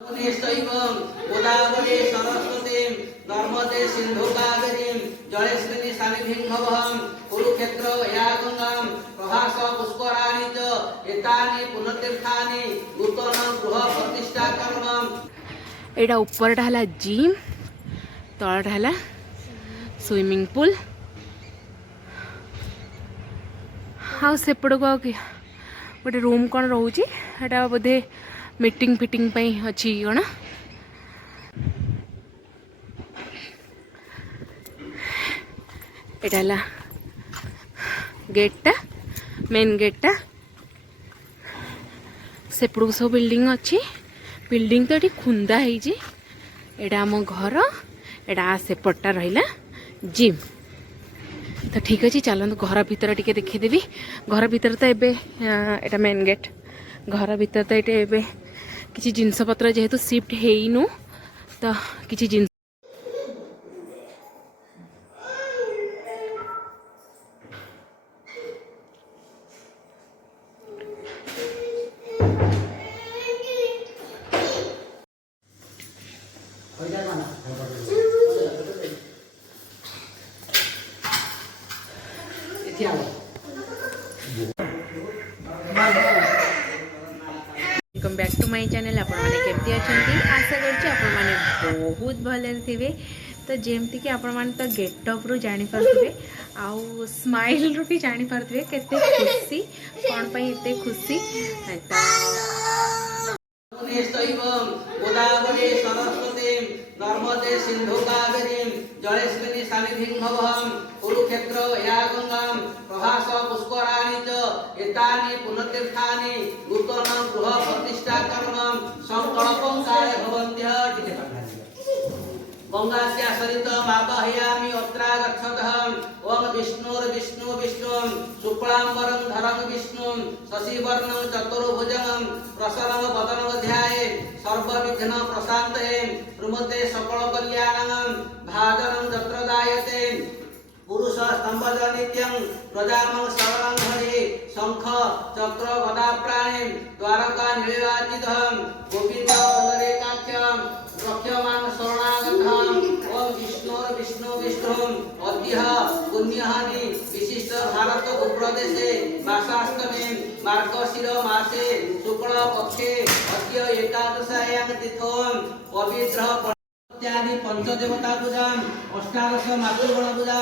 गोदावरी सरस्वती नर्मदे सिंधु कावेरी जलेस्मिनी सन्निधिं भवहं कुरुक्षेत्र या गंगां प्रभास पुष्कराणि च एतानि पुण्यतीर्थानि नूतन गृह प्रतिष्ठा कर्म। एटा ऊपर ढाला जिम तळ ढाला स्विमिंग पूल हाँ सेपड़ को गोटे रूम कौन रोचे एटा बोधे मीटिंग फिटिंग पई अच्छी कौन एटा गेटा मेन गेटा सेपड़ को सब बिल्डिंग अच्छी बिल्डिंग तो ये खुंदा एटा आम घर एटा सेपटा रहा जिम तो ठीक अच्छे चलते घर भीतर टी देखीदेवी घर भीतर तो एटा मेन गेट घर भीतर तो ये किसी जिनस पत्र जेहेतु शिफ्ट हेनु तो किसी जिन welcome back to my channel आपण माने केमती अछंती आशा करछि आपण माने बहुत भले थिबे तो जेमती कि आपण माने तो गेटअप रो जानि परथिबे आउ स्माइल रो भी जानि परथिबे केते खुशी कोन पई एते खुशी गोदावरी सरस्वती नर्मदे सिंधु कावेरी जलेस्मिनी सन्निधिं भवहं कुरुक्षेत्र या गंगां प्रभास पुष्कराणि च एतानि पुण्यतीर्थानि नूतन गृह प्रतिष्ठा कर्म संकल्पं काय भवन्त्यः। गंगास्या सरित मापहयामि अत्रा गच्छतः ओम विष्णुर्विष्णु विष्णुं शुक्लांबरं धरं विष्णुं शशिवर्णं चतुर्भुजं प्रसन्नं वदनं ध्याये सर्वविघ्न प्रशान्तये प्रमुते सकल कल्याणं भाजनं तत्र दायते पुरुष स्तंभज नित्यं प्रजामं शरणं हरि शंख चक्र गदा प्राणे द्वारका निवासितं गोविंद वल्लरेकाख्यं रक्षमाण शरणागतम् ओम विष्णु विष्णु अद्य पुण्यहानि विशिष्ट भारत भूप्रदेशे मासाष्टमी मार्गशीर मासे शुक्ल पक्षे अद्य एकादशायां तिथौ पवित्र इत्यादि पंचदेवता पूजा अष्टादश मातृगण पूजा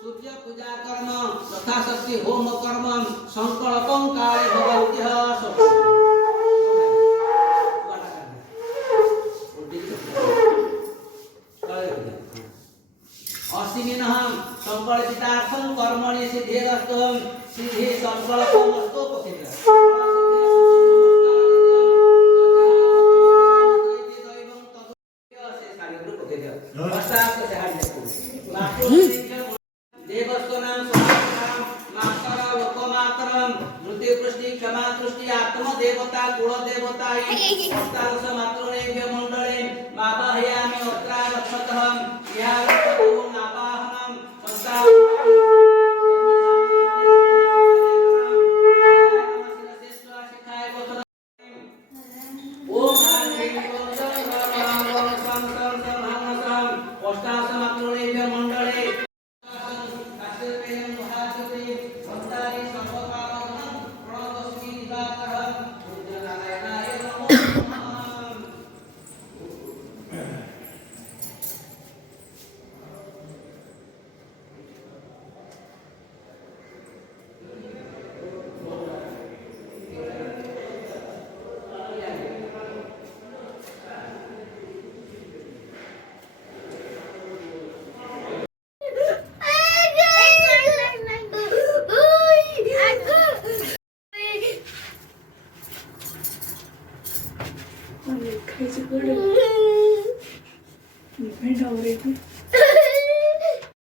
सूर्य पूजा कर्म तथा शक्ति होम कर्म संकल्पं काले भवन्त्यः। असीमिनः संकल्पितार्थं कर्मणि सिद्धिरस्तु सिद्धि संकल्पमस्तु पतितः। देवस्वनां समानां मातरं लोकमातरं मृत्युकृष्टि क्षमाकृष्टि आत्मदेवता कुलदेवता अष्टादश मातृनेभ्य मण्डले मावाहयामि अत्रा रक्षतः या ओम आवाहनं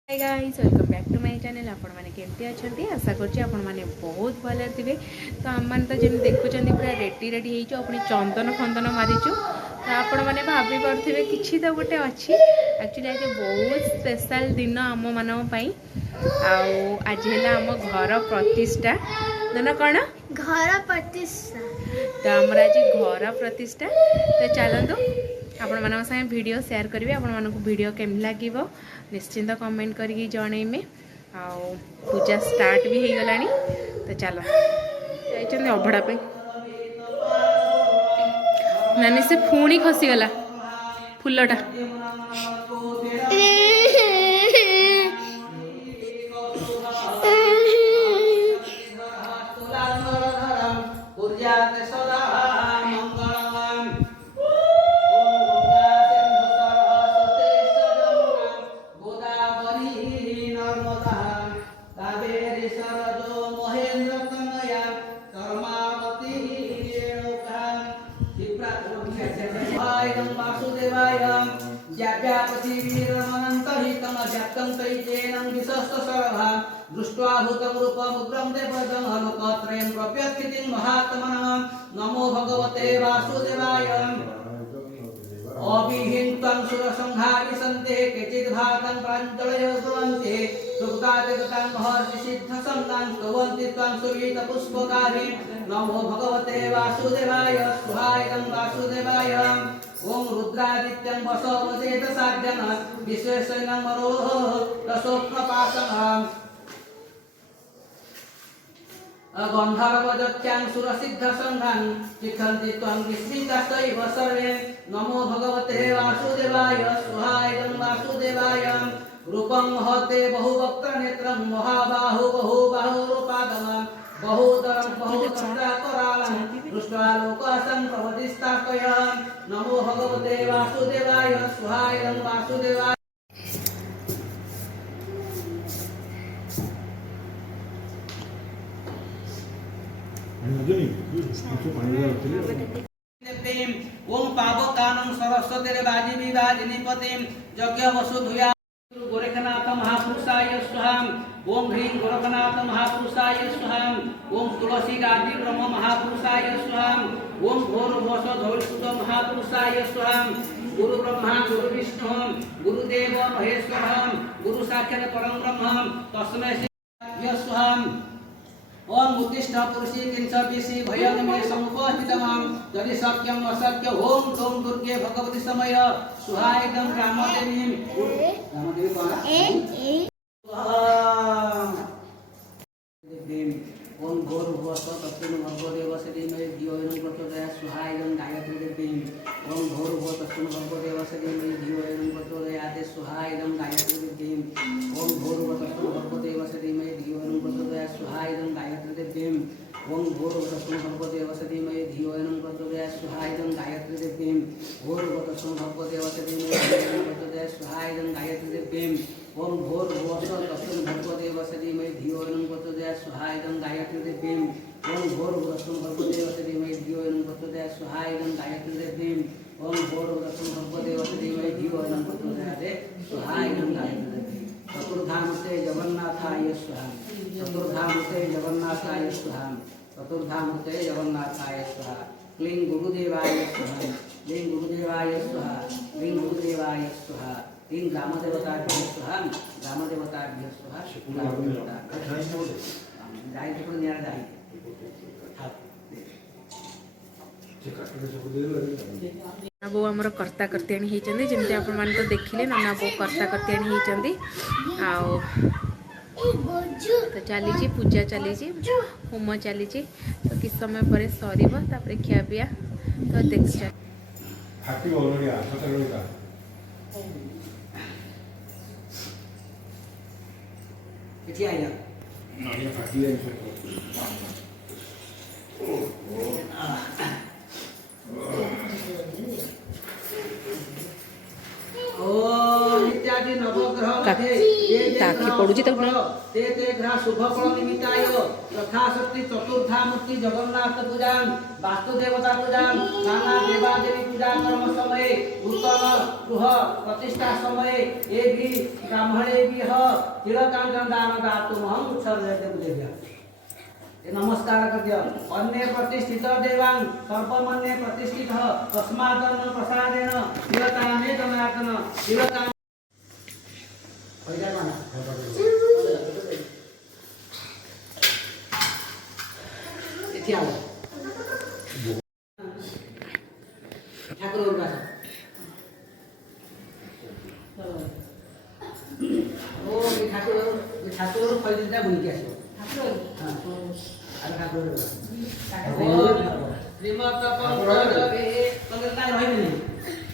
hi guys welcome back to my channel आपण माने केमती अछंती आशा करछि आपण माने बहुत भले थिबे तो हम मान तो जेम देखुचंदी पूरा रेडी रेडी हेइचो अपनी चंदन फंदन मारिचो तो आपण माने भाबी परथिबे किछि तो गोटे अछि एक्चुअली आज बहुत स्पेशल दिन आम मानन पई आ आज हेला आम घर प्रतिष्ठा नना कौन घर प्रतिष्ठा तो आमर आज घर प्रतिष्ठा तो चलतु आपण मान सागे वीडियो शेयर करेंगे आपण मानक वीडियो केम लगे निश्चिंत कमेंट करके जनइमे आ पूजा स्टार्ट भी हो गलानी तो चलो जाइए अभड़ा पे नानी से पुणी खसीगला फुलटा दृष्ट्वा भूतं रूपं उग्रं देवदं हलोकत्रयं प्रव्यथितिं महात्मनं नमो भगवते वासुदेवाय अभिहिन्तं सुरसंहारि सन्ते केचिद् भातं प्राञ्जलयो कुर्वन्ति सुक्तादिगतां महर्षि सिद्धसङ्गां स्तुवन्ति त्वां सुगीतपुष्पकारि नमो भगवते वासुदेवाय सुहायं वासुदेवाय ओम रुद्रादित्यं वसवचेत साध्यन विश्वेशनं मरोह रसोक्नपासनं गन्धर्वदत्यां सुरसिद्धसङ्घां चिखन्ति त्वं विस्मितस्तैव सर्वे नमो भगवते वासुदेवाय सुहायं वासुदेवाय रूपं महते बहुवक्त्रनेत्रं महाबाहु बहुबाहुरूपादं बहुतरं बहुतराकरालं दृष्ट्वा लोकासं प्रवदिस्ताकयं नमो भगवते वासुदेवाय सुहायं वासुदेवाय ओम पावकानं सरस्वती वाजिनी वाजिनीपतिं यज्ञ वसुधुया गोरखनाथ महापुरुषाय स्वाहा ओम ह्रीं गोरखनाथ महापुरुषाय स्वाहा ओम तुलसी गादी ब्रह्म महापुरुषाय स्वाहा ओम घोर वस धौलसुत महापुरुषाय स्वाहा गुरु ब्रह्मा गुरु विष्णु गुरुदेव महेश्वर गुरु साक्षात् परम ब्रह्म तस्मै श्री स्वाहा ओम उत्तिष्ठ पुरुषी किंचबिषि भयं मे समुपस्थितमां यदि शक्यं अशक्य ओम तोम दुर्गे भगवती समय सुहायदं रामदेवीं रामदेवी ओम घोर भवस तस्मै भगवदेव श्रीमय धियोयं प्रचोदयात् सुहायदं गायत्री देवीं ओम घोर भव तस्मै भगवदेव श्रीमय धियोयं प्रचोदयात् सुहायदं गायत्री देवीं ओम घोर भव तस्मै भगवदेव श्रीमय धियोयं प्रचोदयात् सुहायदं गायत्री देवीं ओम घोर भव तस्मै भगवदेव श्रीमय धियोयं प्रचोदयात् सुहायदं गायत्री देवीं घोर भव तस्मै भगवदेव श्रीमय धियोयं प्रचोदयात् सुहायदं गायत्री देवीं ओम घोर भव तस्मै भगवदेव श्रीमय धियोयं प्रचोदयात् सुहायदं गायत्री देवीं ओम घोर भव तस्मै भगवदेव श्रीमय धियोयं प्रचोदयात् सुहायदं गायत्री देवीं ओम घोर भव तस्मै भगवदेव श्रीमय धियोयं प्रचोदयात् सुहायदं गायत्री देवीं चतुर्धामूर्ते जगन्नाथाय स्वाहा चतुर्धामूर्ते जगन्नाथाय स्वाहा चतुर्धामूर्ते जगन्नाथाय स्वाहा क्लीं गुरुदेवाय स्वाहा क्लीं गुरुदेवाय स्वाहा क्लीं गुरुदेवाय स्वाहा तीन ग्रामदेवताभ्यः स्वाहा ग्रामदेवताभ्यः स्वाहा ग्रामदेवताभ्यः स्वाहा जाई तो निया जाई नना बो आमर कर्ता कर्तियाणी होती जमी आपण मान तो देखिले नना बो कर्ता कर्तियाणी होती तो चली पूजा चली होम चली तो किस समय पर सर खिया पिया तो देख किती आया इत्यादि नवग्रह पड़ुची तक ते ग्रह शुभ फल निमित्ताय यथा शक्ति चतुर्धामूर्ति जगन्नाथ पूजा वास्तुदेवता पूजा नाना देवादेवी पूजा कर्म समय नूतन गृह प्रतिष्ठा समय ये भी ब्राह्मणे भी तिलकांजन दान दातुम हम उत्सर्जयते बुझेभ्य नमस्कार कर अन्य प्रतिष्ठित देवां सर्वमन्य प्रतिष्ठित तस्मादन्न प्रसादेन तिलकाने जनार्दन तिलकान ଶିଆଳ ଠାକୁର ଉପାସ ଓ ଠାକୁର ଖଇଦିଟା ବୁଲିକି ଆସିବ ଠାକୁର ଶ୍ରୀମତ ପଙ୍କଜରେ ରହିବେନି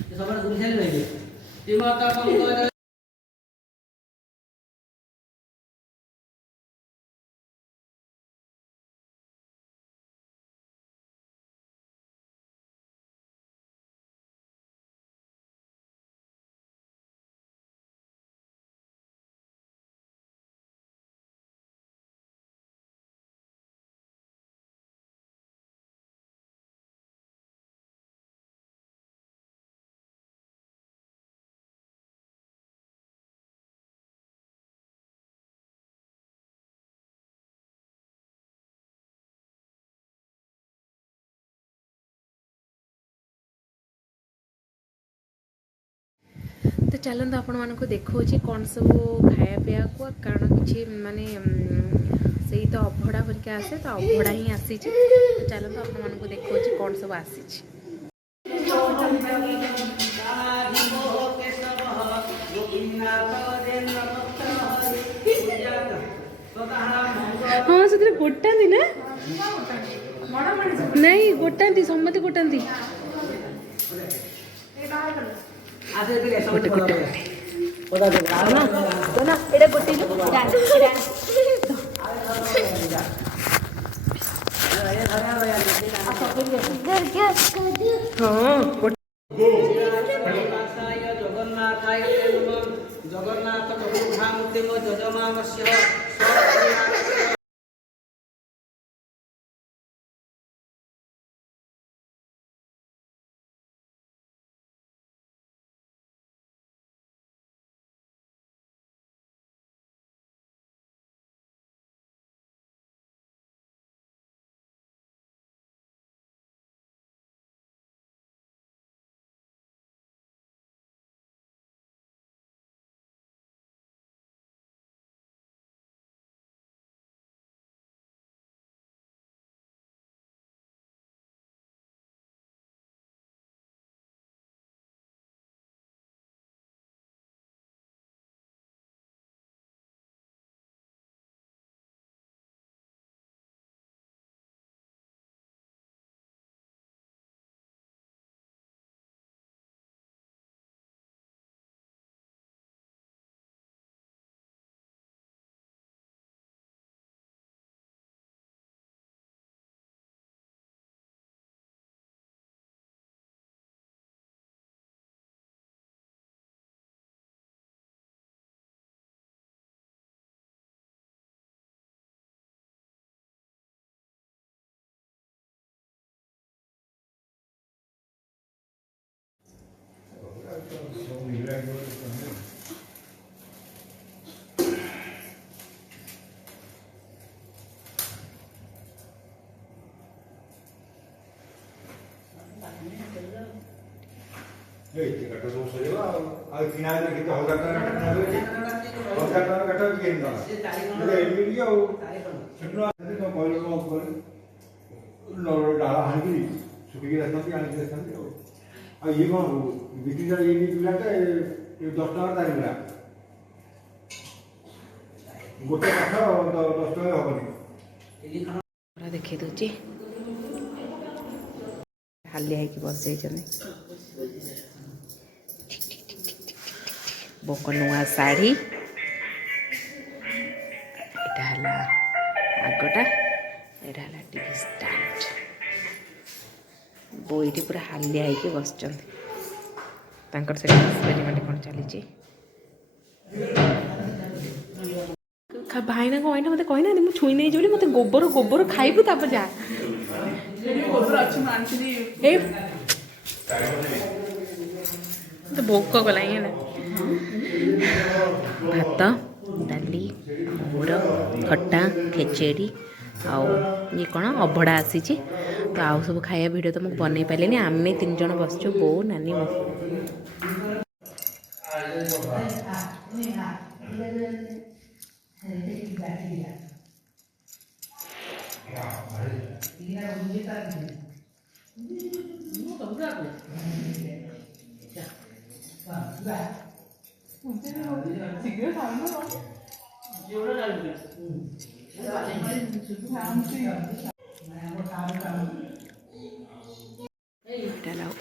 ସବୁବେଳେ ବୁଲି ସାରି ରହିବେ ଶ୍ରୀମତ ପଙ୍କଜ तो चलते आपण मानक देखा कौन सब खाया पीया को कारण किसी माने से तो अभड़ा भरिका आसे तो अभड़ा ही आसी तो चलते आपण मानक देखा कौन सब आसी हाँ से गोटाती ना नहीं गोटाती समते गोटाती गोटे गोटे ना एटा गोटे जगन्नाथ चतुर्धामूर्ति जजमानस्य देखी दूची हालिया है बस जाइए बोक नुआ शाढ़ी यहाँ आगटा यहाँ टीवी स्टैंड बो ये पूरा हालिया है बस एक्सपेरिमेंट कौन चली भाईना को कहना मत कहना मुझे छुई नहीं जो मत गोबर गोबर खाइबू ताप जा तो भोक गला भात डाली आंबुर खट्टा खेचेड़ी आउ ये कौन अभड़ा आसी तो आउ सब खाया वीडियो तो मुझे बनई पारे आम 3 जन बसचु बो नानी मो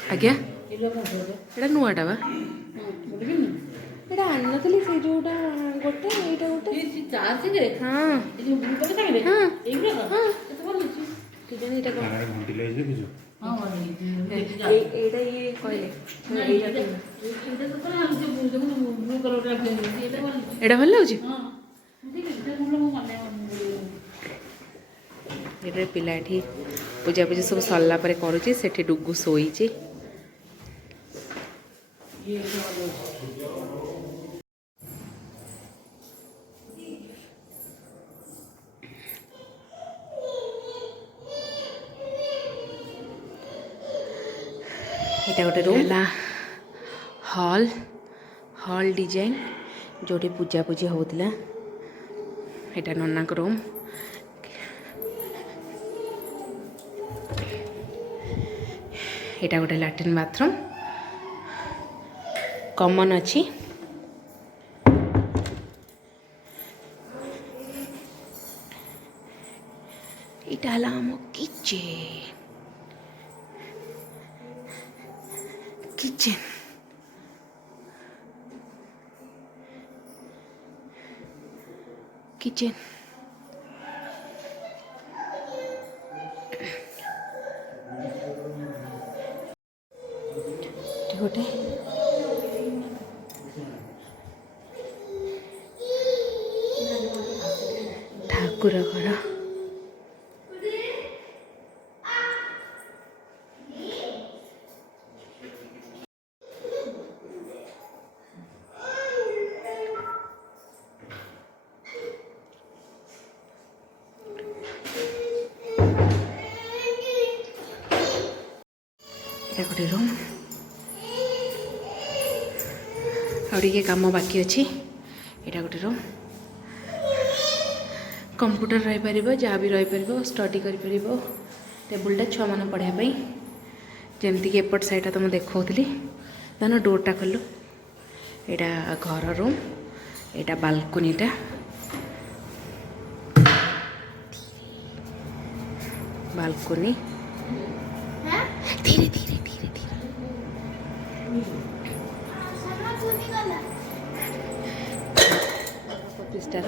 ଆଜ୍ଞା ଏଇଟା ନୂଆଟା ବା ଏଇଟା ଆଣିନଥିଲି ସେ ଯୋଉଟା ଗୋଟେ ଏଇଟା ଗୋଟେ ହଁ ହଁ ହଁ କେଜାଣି ଏଇଟା କ'ଣ ଏଇଟା ଇଏ କହିଲେ ଏଇଟା ଭଲ ଲାଗୁଛି ଏଇଟା ପିଲା ଏଠି ପୂଜାପୂଜି ସବୁ ସରିଲା ପରେ କରୁଛି ସେଠି ଡୁଗୁ ଶୋଇଛି ଏଇଟା ଗୋଟେ ରୁମ୍ ହେଲା ହଲ୍ ହଲ୍ ଡିଜାଇନ୍ ଯେଉଁଠି ପୂଜାପୂଜି ହେଉଥିଲା ଏଇଟା ନନାଙ୍କ ରୁମ୍ ଏଇଟା ଗୋଟେ ଲାଟ୍ରିନ୍ ବାଥରୁମ୍ କମନ୍ ଅଛି ଏଇଟା ହେଲା ଆମ କିଚେନ୍ କିଚେନ୍ କିଚେନ୍ ଗୋଟେ ଠାକୁର ଘର ଏଇଟା ଗୋଟେ ରୁମ୍ ଆଉ ଟିକେ କାମ ବାକି ଅଛି ଏଇଟା ଗୋଟେ ରୁମ୍ कंप्यूटर रही पार जहाँ भी रही पार स्टडी कर टेबुलटा छुआ मैंने पढ़ाई जमती कि एपट साइड तो मुझे देखी देन डोरटा खोलु यहाँ घर रूम यहाँ बालकोनीटा बालकोनी धीरे धीरे धीरे धीरे प्रतिष्ठार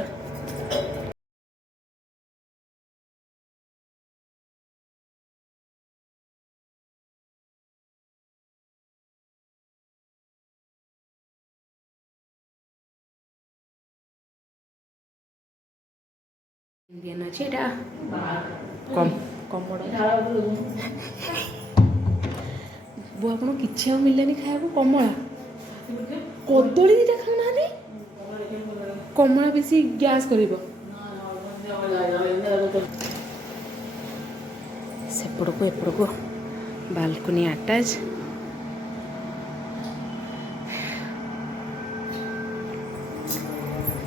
इंडियन अच्छे कम कमड़ बो आप कि मिलानी खाया कमला कदली दीटा खाऊना कमला बेसी गैस कर सेपड़ को एपड़ को बालकोनी अटैच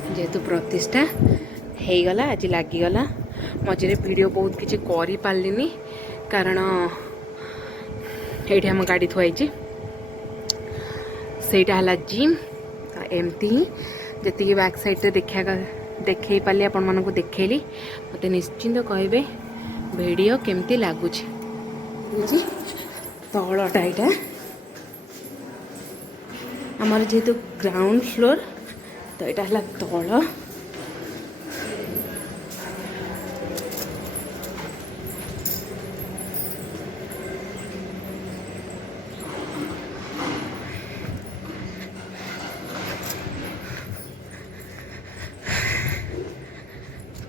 जेहेतु प्रतिष्ठा हो गला आज लगिगला मझे वीडियो बहुत किसी करि पारलिनी कारण ये आम गाड़ी थुआई सेटा है जिम एमती ही जी बैक साइड देखे पाली आपण मानक देखली मत निश्चिंत कहे वीडियो केमती लगुच तलटा यहाँ आमर जेहेतु ग्राउंड फ्लोर तो यहाँ है तल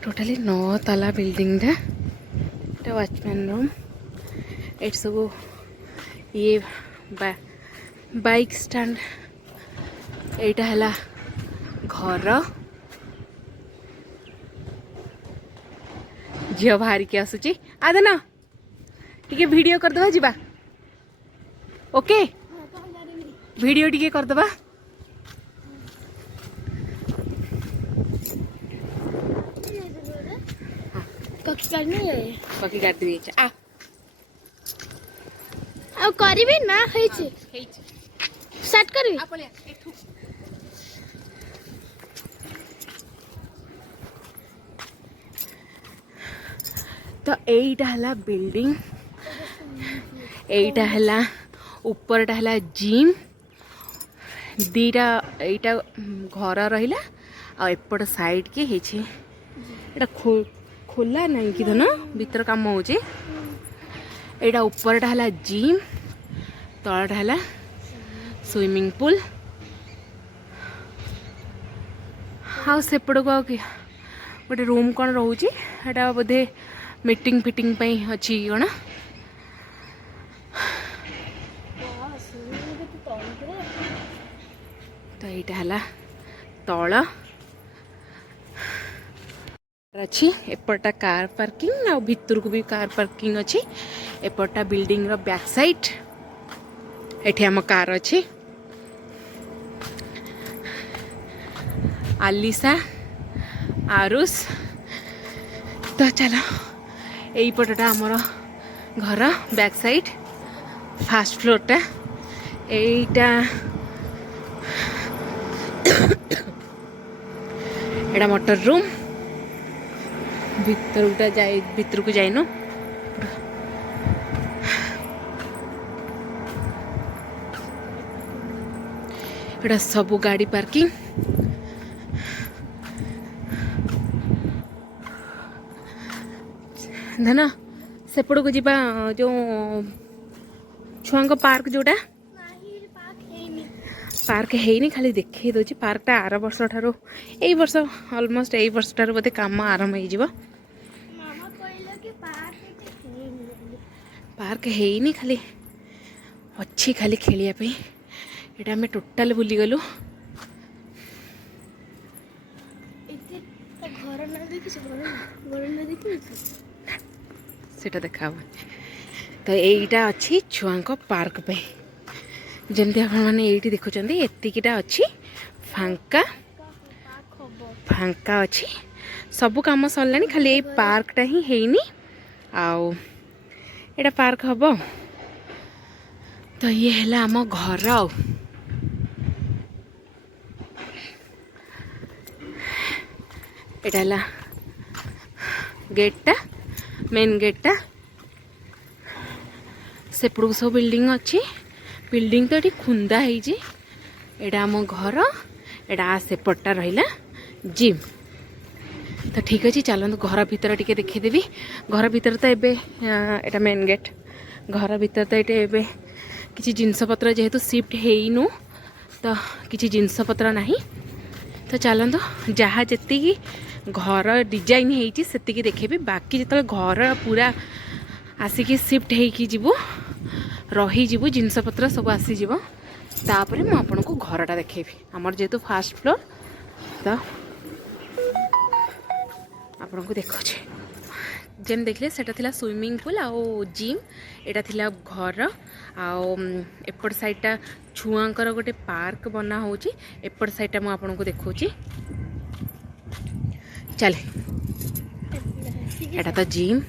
टोटाली 9 ताला बिल्डिंग टा वॉचमैन रूम ये सब ये बाइक स्टैंड यहाँ है घर झील बाहर के आसुची आदन टिके वीडियो करदबा जीवा ओके वीडियो टिके करदबा ककी काट दी आ ଆଉ କରିବି ନା ହେଇଛି ଷ୍ଟାର୍ଟ କରିବି तो एईटा हला बिल्डिंग एईटा हला ऊपरटा हला जिम दीटा एईटा घर रहिला आ एपट साइड के हेछि एटा खोला नहीं कि धन भीतर काम होछि एटा ऊपरटा हला जिम तळटा हला स्विमिंग पूल हाँ सेपट को गोटे रूम कौन रोचे एटा बोधे मीटिंग फिटिंग पई अच्छी कौन तो यहाँ है तल अच्छी एपटा कार पार्किंग आ भितर को भी कार पार्किंग अच्छी एपटा बिल्डिंग रो बैक साइड एठी हम कार अच्छी आलिसा आरुष तो चलो यही पटटा आमर घर बैक साइड फास्ट फ्लोरटा एटा एटा मोटर रूम भीतर को जाइनो एटा सबू गाड़ी पार्किंग धन सेपड़ को जीवा जो छुआ पार्क जोटा पार्क है खाली देखे दूसरी पार्कटा आर वर्ष ठार यही वर्ष अलमोस्ट यही वर्ष ठार बोधे काम आरंभ हो पार्क है खाली अच्छी खाली खेलिया यहाँ आम टोटाल बुली गलु सेटा देखा तो यहीटा अच्छी छुआ पार्क पे जमती आपने ये देखुं एतिकीटा अच्छी फांका फांका अच्छी सबू कम सरला खाली ये पार्कटा ही हैनी आउ एटा पार्क हम तो ये है आम घर आ एटा गेटटा मेन गेटटा सेपड़ सब बिल्डिंग अच्छी बिल्डिंग तो ये खुंदा है आम घर एटा सेपटा रहा जिम तो ठीक अच्छे चलते घर भीतर टिके देखीदेवी घर भीतर तो एटा मेन गेट घर भीतर तो ये किसी जिनपतर जेहेतु शिफ्ट हैनु तो किसी जिनपतर नहीं तो चलते जहाँ जी घर डिजाइन होती देखेबी बाकी जो घर पूरा आसिकी शिफ्ट हो रही जिनपतर सब आसीज तापर मुझे आपन को घरटा देखेबी आमर जेहेतु फास्ट फ्लोर तो आपन को देखो जेम देखले सेटा थिला स्विमिंग पूल आ जिम एटा थिला घर एपट साइडटा छुआंकर गोटे पार्क बना होची एपट साइडटा मु आपन को देखौची चले एटा तो जिम